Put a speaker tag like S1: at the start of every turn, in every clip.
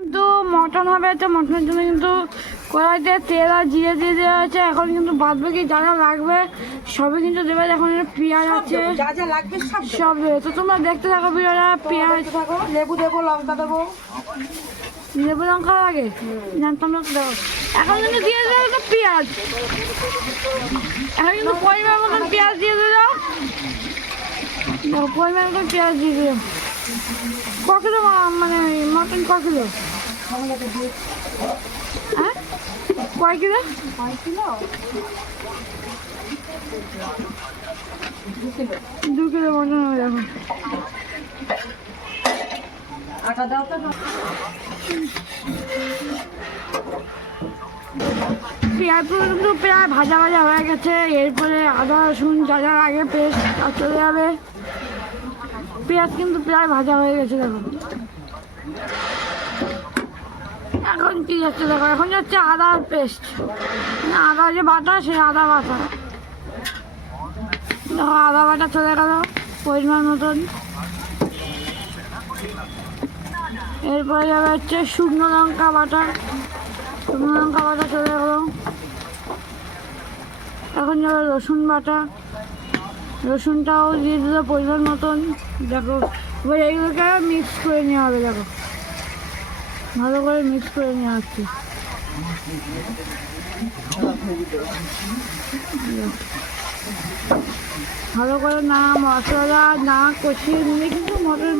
S1: কিন্তু মটন হবে তো মটনের জন্য কিন্তু কড়াইতে তেল আর জিরে দিয়ে দেওয়া আছে। এখন কিন্তু বাদ বাকি যা যা লাগবে সবই কিন্তু দেবে। এখন পেঁয়াজ আছে।
S2: যা যা লাগবে সব দেবে।
S1: তো তোমরা দেখতে থাকো ভিডিওটা পেঁয়াজ
S2: থাকো লেবু দেবো লঙ্কা দেবো।
S1: লেবু লঙ্কা লাগে? জানতাম না দেখো। এখন কিন্তু দিয়ে দেবে তো পেঁয়াজ। এখন কিন্তু পরিমাণ মতন পেঁয়াজ দিয়ে দিল দেখো পরিমাণ মতন পেঁয়াজ দিয়ে দিল ক কিলো মানে মটন ক কিলো? হ্যাঁ? কয় কিলো? দু কিলো মটন হবে দেখো
S2: আটা দাও তো।
S1: পেঁয়াজগুলো কিন্তু প্রায় ভাজা ভাজা হয়ে গেছে। এরপরে আদা রসুন যা যা আগে পেস্ট চলে যাবে। পেঁয়াজ কিন্তু প্রায় ভাজা হয়ে গেছে দেখো। এখন কি যাচ্ছে দেখো, এখন যাচ্ছে আদার পেস্ট। আদা যে বাটা সে আদা বাটা। দেখো, আদা বাটা চলে গেল পরিমাণ মতন। এরপরে যাবে হচ্ছে শুকনো লঙ্কা বাটা। শুকনো লঙ্কা বাটা চলে গেল। এখন যাবে রসুন বাটা। রসুনটাও দিয়ে দিল পরিমাণ মতন। দেখো, এবার এইগুলোকে মিক্স করে নেওয়া হবে, দেখো। ভালো করে মিক্স করে নিয়ে হচ্ছে ভালো করে না মশলা, না কষিয়ে নিলে কিন্তু মটন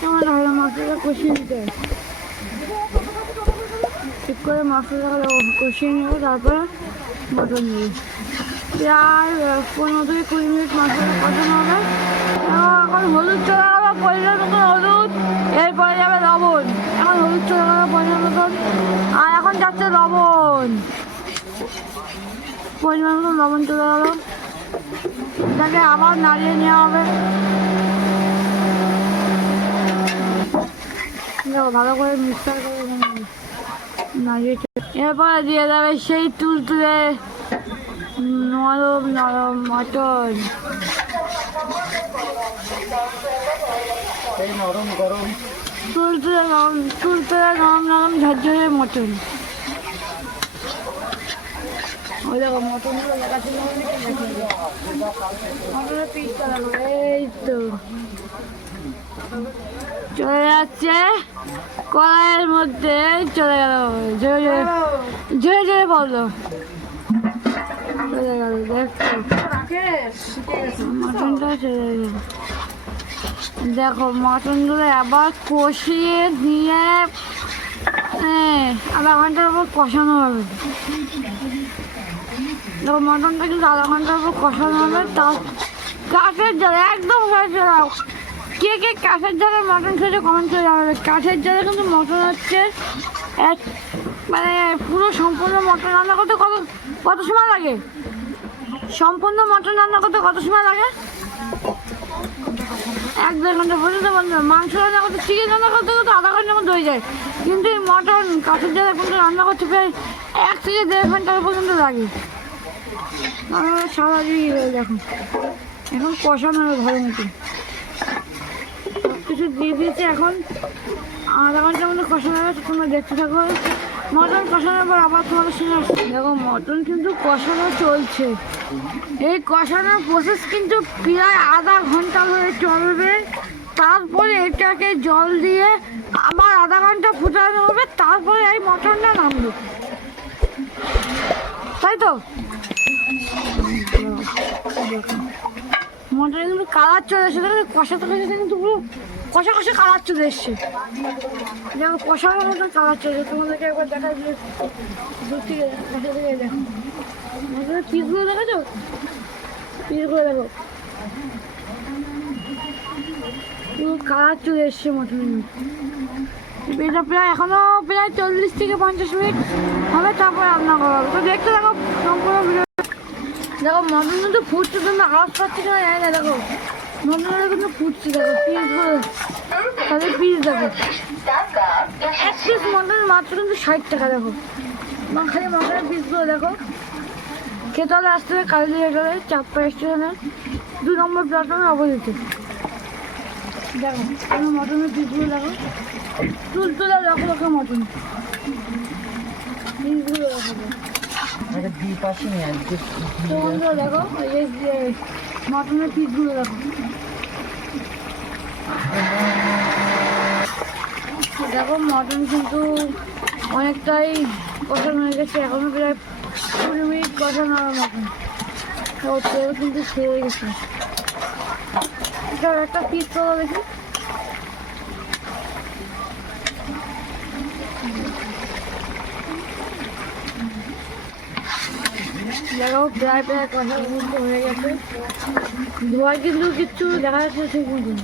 S1: কেমন হয় মশলা কষিয়ে নিতে ঠিক করে মশলাটা কষিয়ে নেব, তারপরে মটন নেব প্রায় পনেরো থেকে কুড়ি মিনিট মশলা কষানো হবে। এখন হলুদ চলে গেলো পরিমাণ মতন হলুদ এরপরে যাবে লবণ এখন হলুদ চলে গেলো পরিমাণ মতন আর এখন যাচ্ছে লবণ। পরিমাণ মতন লবণ চলে গেলো। এটাকে আবার নাড়িয়ে নেওয়া হবে। ভালো করে মিক্সার করে নাড়িয়ে এরপরে দিয়ে যাবে সেই তুল তুলে নরম নরম মটন।
S2: নরম গরম।
S1: তুল তুলে নরম তুল তুলে নরম নরম ঝরঝরে মটন। দেখো এই তো চলে যাচ্ছে কড়াইয়ের মধ্যে চলে গেল জোরে জোরে বলল চলে গেল দেখো মটনটা চলে গেল দেখো মটনগুলো আবার কষিয়ে দিয়ে হ্যাঁ আধা ঘণ্টার উপর কষানো হবে দেখো মটনটা কিন্তু আধা ঘণ্টার উপর কষানো হবে, তাও কাঠের জালে, একদম কাঠের জাল কে কে কাঠের জালে মটন খেয়েছে কমেন্ট করে জানাবে। কাঠের জালে কিন্তু মটন হচ্ছে এক মানে পুরো সম্পূর্ণ মটন রান্না করতে কত কত সময় লাগে? সম্পূর্ণ মটন রান্না করতে কত সময় লাগে? এক দেড় ঘণ্টা পর্যন্ত বন্ধু। মাংস রান্না করতে চিকেন রান্না করতে কিন্তু আধা ঘণ্টার মধ্যে হয়ে যায়। কিন্তু এই মটন কাঠের জায়গায় কিন্তু রান্না করতে প্রায় এক থেকে দেড় ঘণ্টা পর্যন্ত লাগে। সারা দিয়ে দেখো এখন। কষানো হবে ভালো মতো কিছু দিয়ে দিয়েছি এখন। আধা ঘণ্টার মধ্যে হবে তো তোমরা দেখতে থাকো। মটন কষানোর পর আবার তোমাদের সঙ্গে আসছি। দেখো, মটন কিন্তু কষানো চলছে। এই কষানোর প্রসেস কিন্তু প্রায় আধা ঘণ্টা ধরে চলবে। তারপরে এটাকে জল দিয়ে আবার আধা ঘণ্টা ফুটানো হবে। তারপরে এই মটনটা নামবে। তাই তো? মটন কিন্তু কালার চলে এসেছে দেখো কষাতে কষাতে কিন্তু পুরো কষা কষা কালার চলে এসছে। দেখো কষানোর মতন কালার চলে। তোমাদেরকে একবার দেখা যে দূর থেকে কাছে থেকে দেখো। পিসগুলো দেখেছ? পিসগুলো দেখো। পুরো কালার চলে এসছে মটনের এটা প্রায় এখনও প্রায় চল্লিশ থেকে পঞ্চাশ মিনিট হবে, তারপর রান্না করা তো দেখতে দেখো সম্পূর্ণ দেখো মটন কিন্তু ফুটছে তুমি আওয়াজ পাচ্ছি কিনা জানি না, দেখো। মটনটা কিন্তু ফুটছে, দেখো পিসগুলো তাদের পিস দেখো। এক পিস মটন মাত্র কিন্তু ষাট টাকা, দেখো। এবং খালি মটনের পিসগুলো দেখো। খেতে হলে আসতে হবে কালী গেলে চাপ্পা স্টেশনে। দু নম্বর প্ল্যাটফর্মে অবস্থিত দেখো, আমি মটনের পিসগুলো দেখো। তুল তুলে লক্ষ লক্ষ মটন পিসগুলো দেখো।
S2: দুই পাশে নিয়ে আসবে।
S1: দেখো মটনের দেখো। দেখো, মটন কিন্তু অনেকটাই কষানো হয়ে গেছে, এখনও প্রায় কুড়ি মিনিট কষানো মটন। তো কিন্তু ছেড়ে গেছে। এটার একটা পিস তোলা দেখি। দেখো প্রায় প্রায় কষা কিন্তু হয়ে গেছে। ধোয়া কিন্তু কিচ্ছু দেখা যাচ্ছে ঠিক মতন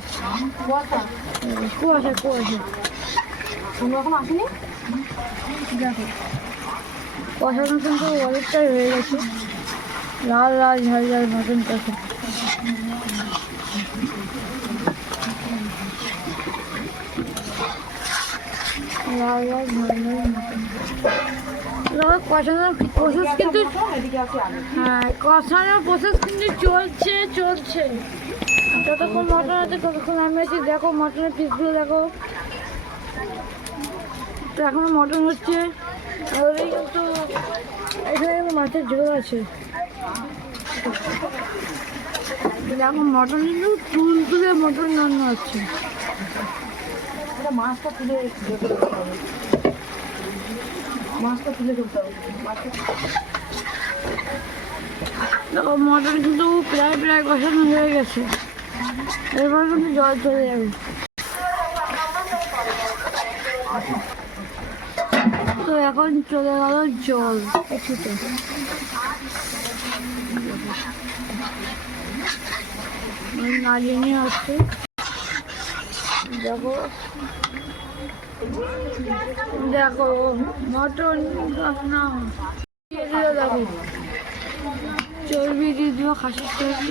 S2: কুয়াশা।
S1: কুয়াশা কুয়াশা।
S2: তুমি এখন আসেনি?
S1: দেখো। কষানো কিন্তু অনেকটাই হয়ে গেছে। লাল লাল ঝাল ঝাল মতন কষা লাল লাল ঝাল ঝাল মতন। কষানোর প্রসেস কিন্তু হ্যাঁ কষানোর প্রসেস কিন্তু চলছে চলছে। যতক্ষণ মটন আছে ততক্ষণ আমি আছি। দেখো মটনের পিসগুলো দেখো। তো এখনও মটন হচ্ছে। আর কিন্তু এখানে মাছের ঝোল আছে। দেখো মটন কিন্তু তুল তুলে মটন রান্না হচ্ছে।
S2: মাছটা তুলে মাছটা
S1: মটন কিন্তু প্রায় প্রায় কষানো হয়ে গেছে। এরপর কিন্তু জল চলে যাবে। তো এখন চলে গেল জল। কিছুতে। নাড়িয়ে নিয়ে আসছে। দেখো। দেখো, মটন না চর্বি দিয়ে দিল খাসির চর্বি।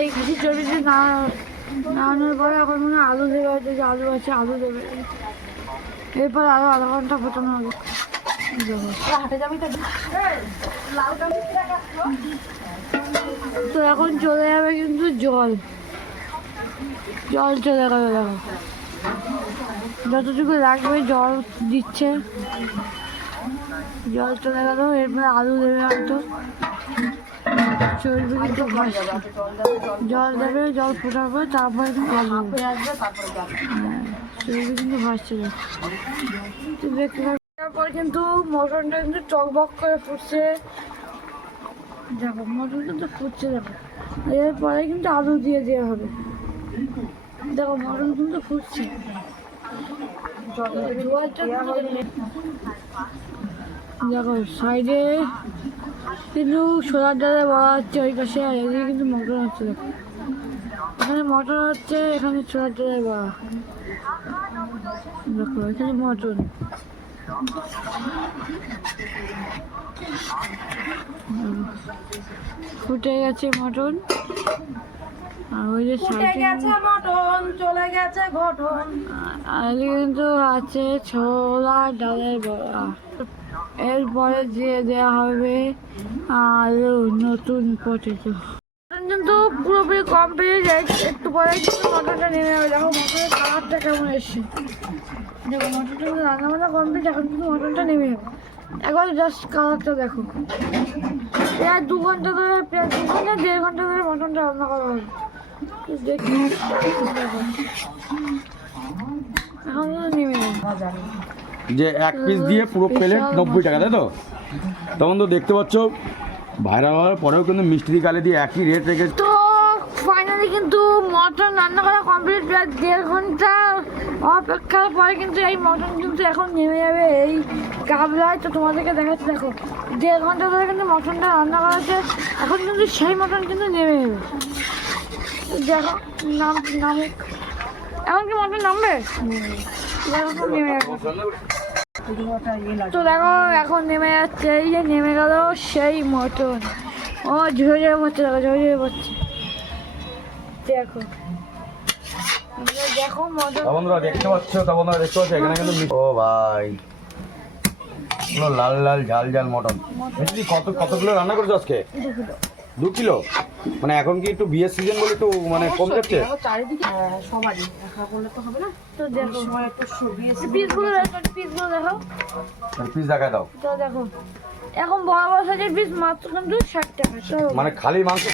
S1: এই খাসির চর্বি দিয়ে না, নাড়ানোর পরে এখন মনে আলু দেবে হয়তো যে আলু আছে, আলু দেবে। এরপর আরও আধা ঘণ্টা ফোটানো হবে।
S2: তো
S1: এখন চলে যাবে কিন্তু জল। জল চলে গেল দেখো যতটুকু লাগবে জল দিচ্ছে। জল চলে গেল এরপরে আলু দেবে হয়তো। কিন্তু জল দেবে জল ফোটার পরে তারপরে কিন্তু হ্যাঁ, কিন্তু ভাসছে দেখতে তারপর কিন্তু মটনটা কিন্তু টকবক করে ফুটছে। দেখো মটন কিন্তু ফুটছে দেখো। এরপরে কিন্তু আলু দিয়ে দেওয়া হবে। দেখো মটন কিন্তু ফুটছে। দেখো সাইডে কিন্তু সোলার ডালে বড়া হচ্ছে ওই পাশে, আর এদিকে কিন্তু মটন হচ্ছে, দেখো। এখানে মটন হচ্ছে, এখানে সোলার ডালের বড়া দেখো, এখানে মটন ফুটে গেছে মটন আর ওই যে
S2: চলে গেছে ঘটন।
S1: আর কিন্তু আছে ছোলা ডালের বড়া। এরপরে দিয়ে দেওয়া হবে আলু নতুন পটেটো। কিন্তু পুরোপুরি কমপ্লিট একটু পরে কিন্তু মটনটা নেমে যাবে। দেখো মটনের কালারটা কেমন এসছে। দেখো মটনটা কিন্তু রান্না বান্না কমপ্লিট এখন কিন্তু মটনটা নেমে যাবে। একবার জাস্ট কালারটা দেখো। প্রায় দু ঘণ্টা ধরে প্রায় দু ঘণ্টা দেড় ঘণ্টা ধরে মটনটা রান্না করা হবে
S3: যে এক পিস দিয়ে পুরো প্লেট নব্বই টাকা, তাই তো? তখন তো দেখতে পাচ্ছ ভাইরাল হওয়ার পরেও কিন্তু মিষ্টি কালে দিয়ে একই রেট রেখে
S1: তো ফাইনালি কিন্তু মটন রান্না করা কমপ্লিট প্রায় দেড় ঘণ্টা অপেক্ষার পরে কিন্তু এই মটন কিন্তু এখন নেমে যাবে এই গাবলায় তো তোমাদেরকে দেখাচ্ছি, দেখো, দেড় ঘণ্টা ধরে কিন্তু মটনটা রান্না করা হচ্ছে, এখন কিন্তু সেই মটন কিন্তু নেমে যাবে। দেখো নাম কি মটন নামবে? তো নেমে দেখো এখন নেমে যাচ্ছে এই যে নেমে গেল সেই মটন ও ঝরে ঝরে পড়ছে দেখো ঝরে ঝরে পড়ছে দেখো। দেখো মটন
S3: দেখতে পাচ্ছ? তা বন্ধুরা দেখতে পাচ্ছ? এখানে কিন্তু ও ভাই। লাল লাল ঝাল ঝাল মটন কত কতগুলো রান্না করেছ আজকে?
S1: দু কিলো?
S3: মানে এখন কি একটু বিয়ের সিজন বলে একটু মানে কম যাচ্ছে?
S2: চারিদিকে হ্যাঁ, সবারই। একা বললে তো হবে না।
S1: তো দেখো।
S2: সময় একটু
S1: পিসগুলো দেখো পিসগুলো দেখো।
S3: পিস দেখা দাও।
S1: তো দেখো এখন বড় বড় সাইজের পিস মাত্র কিন্তু ষাট টাকা
S3: মানে খালি মাংস